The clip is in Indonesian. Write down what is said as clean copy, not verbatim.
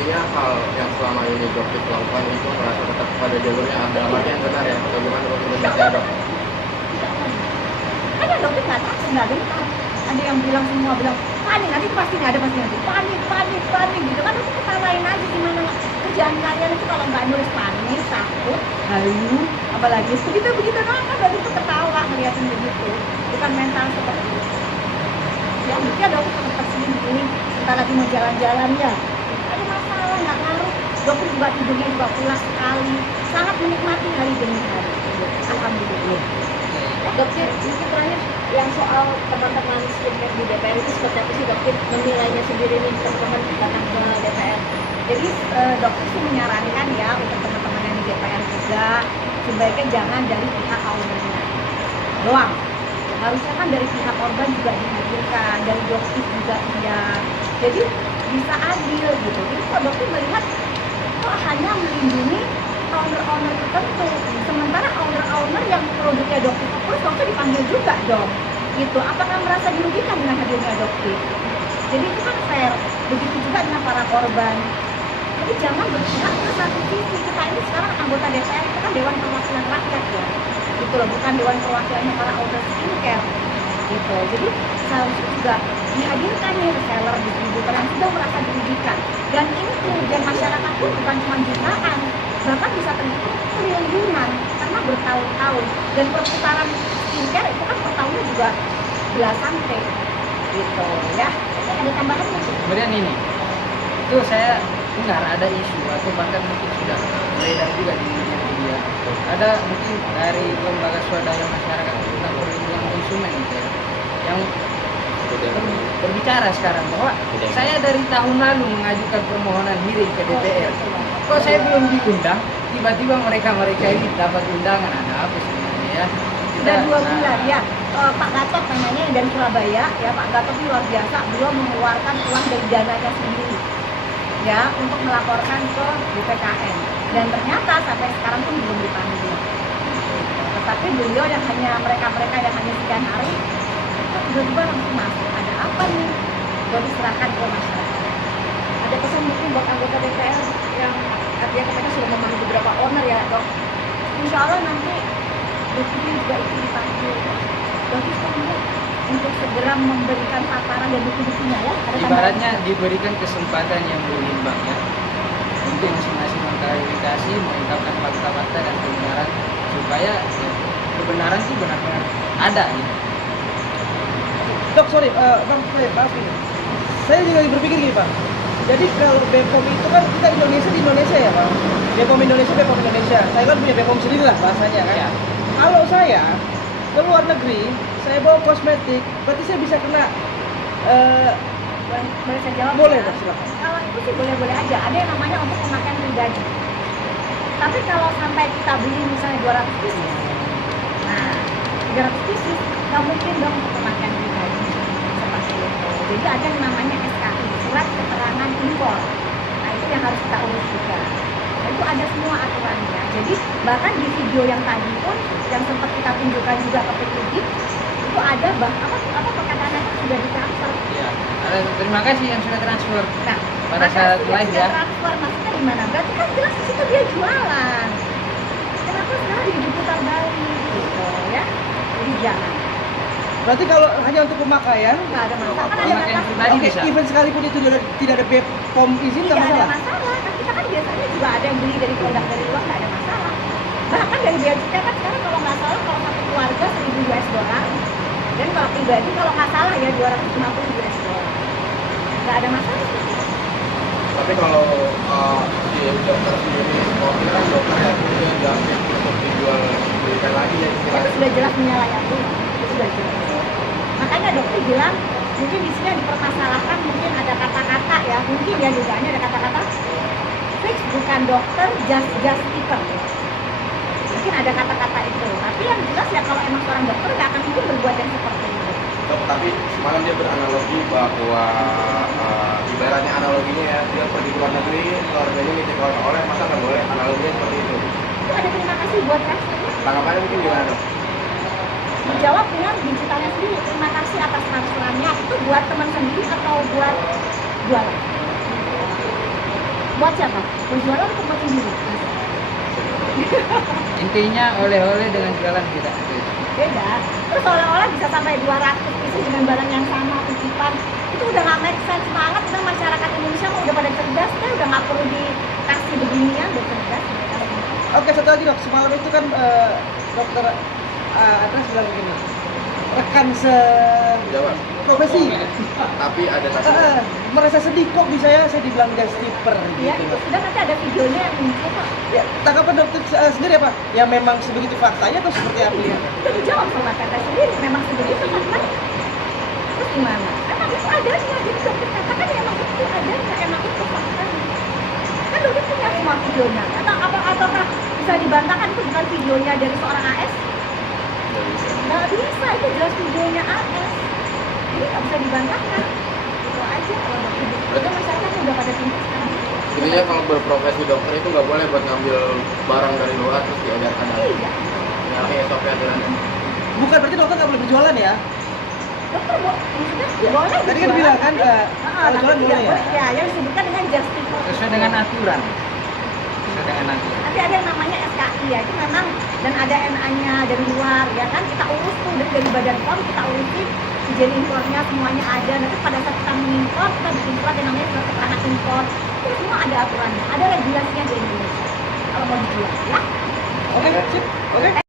artinya hal yang selama ini dokter lakukan itu merasa tetap pada jalurnya dalam arti yang benar ya, bagaimana untuk Indonesia dok? Ada dokter nggak takut, nggak gentar. Ada yang bilang, semua bilang panik, nanti pasti nggak ada, pasti nanti panik gitu kan. Itu ketawain aja, gimana kerjaan kalian itu kalau nggak nulis panik, takut, halu, apalagi begitu doang kan. Baru itu ketawa ngeliatin begitu, bukan mental seperti itu. Ya mungkin ada dokter tetap sini begini, sebentar lagi mau jalan-jalan ya, ada masalah, nggak ngaruh. Dokter juga tidurnya juga pulas sekali, sangat menikmati hari demi hari. Alhamdulillah. Dokter, mungkin terakhir yang soal teman-teman skincare di DPR itu seperti apa sih dokter menilainya sendiri nih teman-teman datang ke DPR? Jadi dokter sih menyarankan ya untuk teman-teman yang di DPR juga, sebaiknya jangan dari pihak ownernya doang. Harusnya kan dari pihak korban juga dihadirkan, dari dokter juga iya. Jadi bisa adil gitu. Jadi kok dokter melihat kok hanya melindungi owner-owner tertentu, sementara owner-owner yang produknya dokter terus dokter dipanggil juga dong. Gitu. Apakah merasa dirugikan dengan hadirnya dokter? Jadi itu kan fair. Begitu juga dengan para korban. Jadi jangan berpihak ke satu sisi. Kita ini sekarang anggota DPR itu kan Dewan Perwakilan Rakyat ya. Gitu loh, bukan Dewan Perwakilannya para owner skincare. Gitu. Jadi seharusnya juga dihadirkan nih reseller, distributor yang sudah merasa dirugikan. Dan ini kerugian masyarakat pun bukan cuma jutaan, bahkan bisa terhitung triliunan karena bertahun-tahun. Dan perputaran skincare itu kan per tahunnya juga belasan T. Gitu ya. Ada tambahan nggak sih? Kemudian ini, itu saya dengar ada isu atau bahkan mungkin sudah beredar juga di media. Ada mungkin dari lembaga swadaya masyarakat tentang perlindungan konsumen gitu ya, yang berbicara sekarang bahwa saya dari tahun lalu mengajukan permohonan hearing ke DPR. Kok saya belum diundang? Tiba-tiba mereka ini dapat undangan. Ada apa sebenarnya ya? Sudah 2 bulan ya. Pak Gatot namanya yang dari Surabaya ya, Pak Gatot ini luar biasa, beliau mengeluarkan uang dari dananya sendiri ya untuk melaporkan ke BPKN, dan ternyata sampai sekarang pun belum dipanggil. Tetapi beliau yang hanya mereka yang hanya sekian hari tiba-tiba langsung masuk. Ada apa nih? Baru diserahkan ke masyarakat. Ada pesan mungkin buat anggota DPR yang artinya mereka sudah memenuhi beberapa owner ya dok? Insya Allah nanti dokter juga itu dipanggil. Dokter sekarang untuk segera memberikan paparan dan bukti-buktinya ya. Ada Ibaratnya diberikan kesempatan yang berimbang ya, untuk masing-masing mengklarifikasi, mengungkapkan fakta-fakta dan kebenaran supaya kebenaran itu benar-benar ada gitu. Dok, sorry, Bang, maaf ini. Saya juga berpikir gini, Pak. Jadi kalau BPOM itu kan kita Indonesia di Indonesia ya, Pak. BPOM Indonesia. Saya kan punya BPOM sendiri lah bahasanya kan. Ya. Kalau saya ke luar negeri, saya bawa kosmetik, berarti saya bisa kena. boleh saya jawab? Boleh, ya? Dok, silakan. Kalau itu sih boleh-boleh aja. Ada yang namanya untuk pemakaian pribadi. Tapi kalau sampai kita beli misalnya 200 pieces, nah 300 pieces nggak mungkin dong untuk pemakaian pribadi seperti itu. Jadi ada yang namanya SKI, surat keterangan impor. Nah itu yang harus kita urus juga. Nah, itu ada semua aturannya. Jadi bahkan di video yang tadi pun yang sempat kita tunjukkan juga ke penyidik itu ada apa perkataannya sudah ditransfer. Ya. Terima kasih yang sudah transfer. Nah, Pada maka saat sudah live ya. transfer, maksudnya gimana? Berarti kan jelas di situ dia jualan. Kenapa sekarang jadi diputar balik gitu ya? Jadi jangan. Berarti kalau hanya untuk pemakaian, Nggak ada masalah. Kan ada Pemakaian batas. pribadi oke, bisa. even sekalipun itu tidak ada BPOM izin nggak Tidak ada masalah. masalah. Kan kita kan biasanya juga ada yang beli dari produk dari luar, nggak ada masalah. Bahkan dari biaya cukai kan sekarang kalau nggak salah kalau satu keluarga 1.000 US dollar, dan kalau pribadi kalau nggak salah ya 250 US dollar. Nggak ada masalah. Tapi kalau di dokter sendiri, kalau kita kan dokter ya, dia diambil untuk dijual belikan lagi ya Itu istilahnya. sudah jelas menyalahi, itu sudah jelas. Makanya dokter bilang mungkin di sini dipermasalahkan, mungkin ada kata-kata ya, mungkin ya dugaannya ada kata-kata fix bukan dokter, just people. Mungkin ada kata-kata itu. Tapi yang jelas ya kalau emang seorang dokter nggak akan mungkin berbuat yang seperti itu. Dok, tapi semalam dia beranalogi bahwa ibaratnya analoginya ya, dia pergi ke luar negeri, keluarganya nitip oleh-oleh, masa nggak boleh, analoginya seperti itu. Itu ada terima kasih buat transfernya. Tanggapannya mungkin gimana dok? Dijawab dengan digitalnya sendiri. Terima kasih atas transferannya. Itu buat teman sendiri atau buat jualan? Buat siapa? Berjualan atau buat sendiri? Intinya oleh-oleh dengan jualan tidak. Beda. Terus oleh-oleh bisa sampai 200 isi dengan barang yang sama, titipan. Itu udah nggak make sense banget. Udah masyarakat Indonesia mah udah pada cerdas deh, udah nggak perlu dikasih beginian, udah cerdas. Oke, satu lagi dok, semalam itu kan dokter Andreas bilang begini, rekan Jawab. profesi Tapi ada satu. merasa sedih kok bisa ya saya dibilang gastiper Iya, gitu itu loh. sudah nanti ada videonya yang muncul kok. Ya, tanggapan dokter sendiri apa? Ya memang sebegitu faktanya atau seperti apa ya? Itu dijawab sama teteh sendiri, memang sebegitu kan? Terus gimana? Emang itu adanya, jadi dokter katakan ya emang itu adanya, emang itu faktanya. Kan dokter punya semua videonya. Ataukah bisa dibantahkan itu bukan videonya dari seorang AS? Nggak bisa, itu jelas videonya AS. Jadi nggak bisa dibantahkan. Itu aja kalau dokter. Udah masyarakat udah pada pintar sekarang. Intinya kalau berprofesi dokter itu nggak boleh buat ngambil barang dari luar terus diedarkan lagi. Iya. Nyalahin SOP aturannya. Bukan berarti dokter nggak boleh berjualan ya? Dokter maksudnya Ya, boleh tadi kan berjualan, bilang kan, tapi- kalau tapi jualan tidak boleh ya? Ya, yang disebutkan dengan justified. Sesuai dengan aturan. Sesuai dengan aturan. Nanti ada yang namanya SKI ya, itu memang dan ada NA-nya dari luar ya kan, kita urus tuh dari Badan POM, kita urusin izin impornya semuanya ada. Nanti pada saat kita mengimpor, kita bikin surat yang namanya surat keterangan impor. Itu semua ada aturannya, ada regulasinya di Indonesia kalau mau dijual ya. Oke, sip. Oke.